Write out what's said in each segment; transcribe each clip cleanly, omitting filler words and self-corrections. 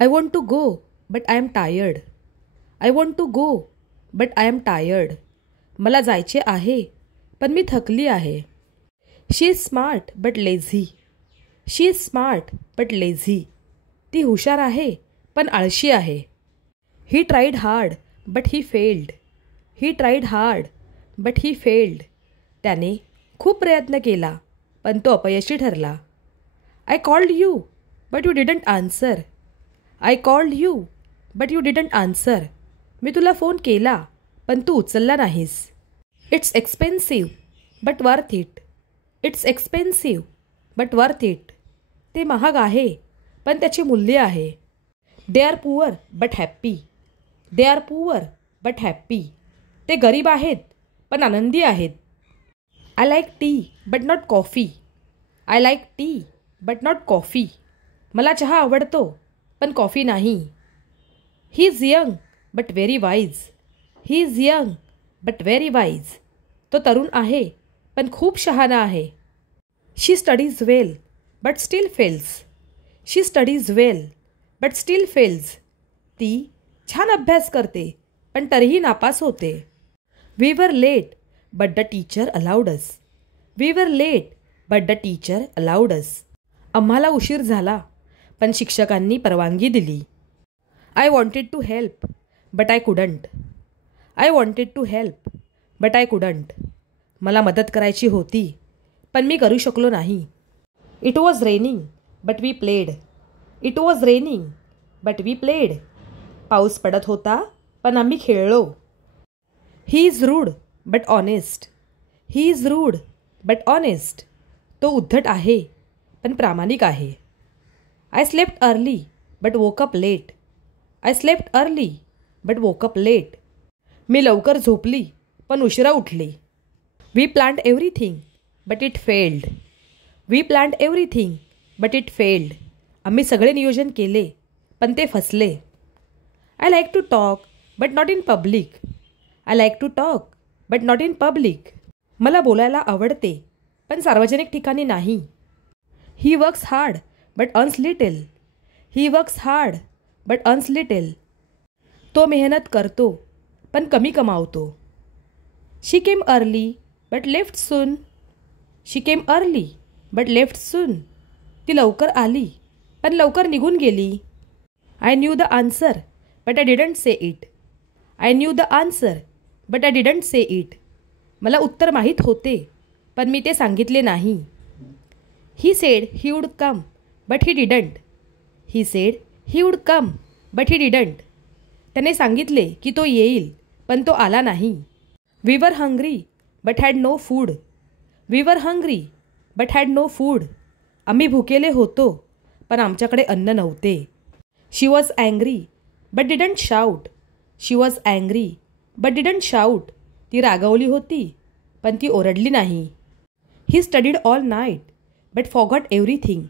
I want to go, but I am tired. I want to go, but I am tired. मला जायचे आहे, पण मी थकली आहे. She is smart but lazy. She is smart but lazy. ती हुशार आहे, पण आळशी आहे. He tried hard, but he failed. He tried hard, but he failed. त्याने खूप प्रयत्न केला, पण तो अपयशी ठरला. I called you, but you didn't answer. I called you, but you didn't answer. मी तुला फोन केला, पण तू उचलला नाहीस. It's expensive, but worth it. It's expensive, but worth it. ते महाग आहे, पण त्याचे मूल्य आहे. They are poor, but happy. They are poor, but happy. ते गरीब आहेत, पण आनंदी आहेत. I like tea, but not coffee. I like tea, but not coffee. मला चहा आवडतो, पण कॉफी नाही. He is young, but very wise. He is young, but very wise. तो तरुण आहे, पण खूप शहाणा आहे. She studies well, but still fails. She studies well, but still fails. ती छान अभ्यास करते, पण तरीही नापास होते. We were late, but the teacher allowed us. We were late, but the teacher allowed us. आम्हाला उशीर झाला, पण शिक्षकांनी परवानगी दिली. I wanted to help, but I couldn't. I wanted to help, but I couldn't. मला मदत करायची होती, पण मी करू शकलो नाही. It was raining, but we played. It was raining, but we played. पाऊस पडत होता, पण आम्ही खेळलो. He is rude, but honest. He is rude, but honest. तो उद्धट आहे, पण प्रामाणिक आहे. I slept early, but woke up late. I slept early, but woke up late. मी लवकर झोपली, पण उशिरा उठली. We planned everything, but it failed. We planned everything, but it failed. आम्ही सगळे नियोजन केले, पण ते फसले. I like to talk, but not in public. I like to talk, but not in public. मला बोलायला आवडते, पण सार्वजनिक ठिकाणी नाही. He works hard, but earns little. He works hard, but earns little. तो मेहनत करतो, पण कमी कमावतो. She came early, but left soon. She came early, but left soon. ती लवकर आली, पण लवकर निघून गेली. I knew the answer, but I didn't say it. I knew the answer, but I didn't say it. मला उत्तर माहीत होते, पण मी ते सांगितले नाही. He said he would come, but he didn't. He said he would come, but he didn't. त्याने सांगितले की तो येईल, पण तो आला नाही. We were hungry, but had no food. We were hungry, but had no food. आम्ही भुकेले होतो, पण आमच्याकडे अन्न नव्हते. She was angry, but didn't shout. She was angry, but didn't shout. ती रागावली होती, पण ती ओरडली नाही. He studied all night, but forgot everything.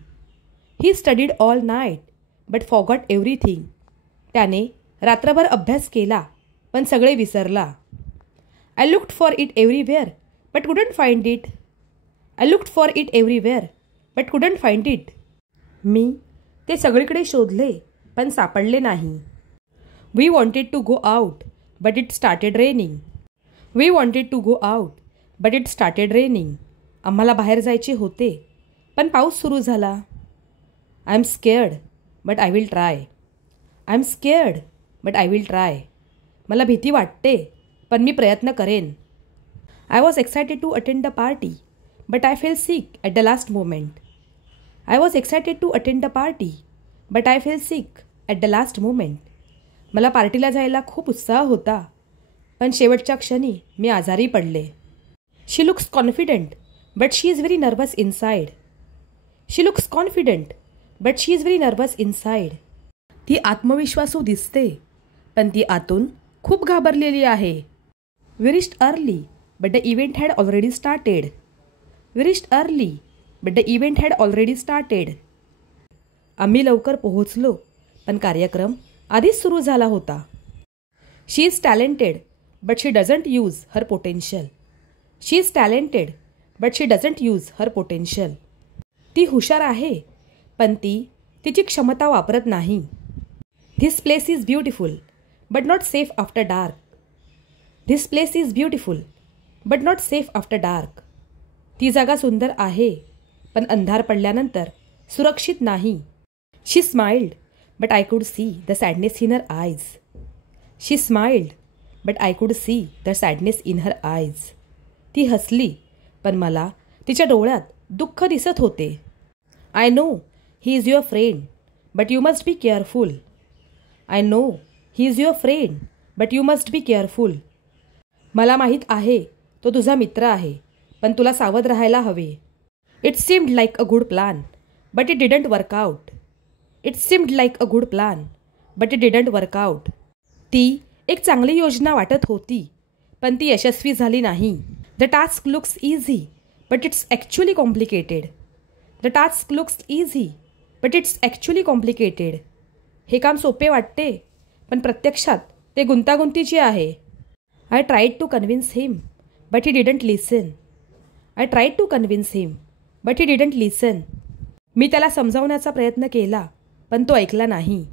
He studied all night, but forgot everything. त्याने रात्रभर अभ्यास केला, पण सगळे विसरला. I looked for it everywhere, but couldn't find it. I looked for it everywhere, but couldn't find it. मी ते सगळीकडे शोधले, पण सापडले नाही. We wanted to go out, but it started raining. We wanted to go out, but it started raining. आम्हाला बाहेर जायचे होते, पण पाऊस सुरू झाला. I am scared, but I will try. I am scared, but I will try. मला भीती वाटते, पण मी प्रयत्न करेन. I was excited to attend the party, but I fell sick at the last moment. I was excited to attend the party, but I fell sick at the last moment. मला पार्टीला जायला खूप उत्साह होता, पण शेवटच्या क्षणी मी आजारी पडले. She looks confident, but she is very nervous inside. She looks confident, but she is very nervous inside. ती आत्मविश्वासू दिसते, पण ती आतून खूप घाबरलेली आहे. We reached early, but the event had already started. We reached early, but the event had already started. आम्ही लवकर पोहोचलो, पण कार्यक्रम आधीच सुरू झाला होता. She is talented, but she doesn't use her potential. She is talented, but she doesn't use her potential. ती हुशार आहे, पण ती तिची क्षमता वापरत नाही. This place is beautiful but not safe after dark. This place is beautiful but not safe after dark. ती जागा सुंदर आहे पण अंधार पडल्यानंतर सुरक्षित नाही. She smiled but I could see the sadness in her eyes. She smiled but I could see the sadness in her eyes. ती हसली पण मला तिच्या डोळ्यात दुःख दिसत होते. I know he is your friend but you must be careful. I know he is your friend but you must be careful. मला माहीत आहे तो तुझा मित्र आहे पण तुला सावध राहायला हवे. It seemed like a good plan but it didn't workout. It seemed like a good plan but it didn't workout. ती एक चांगली योजना वाटत होती पण ती यशस्वी झाली नाही. The task looks easy but it's actually complicated. The task looks easy but it's actually complicated. हे काम सोपे वाटते पण प्रत्यक्षात ते गुंतागुंतीचे आहे. I tried to convince him but he didn't listen. I tried to convince him but he didn't listen. मी त्याला समजावण्याचा प्रयत्न केला पण तो ऐकला नाही.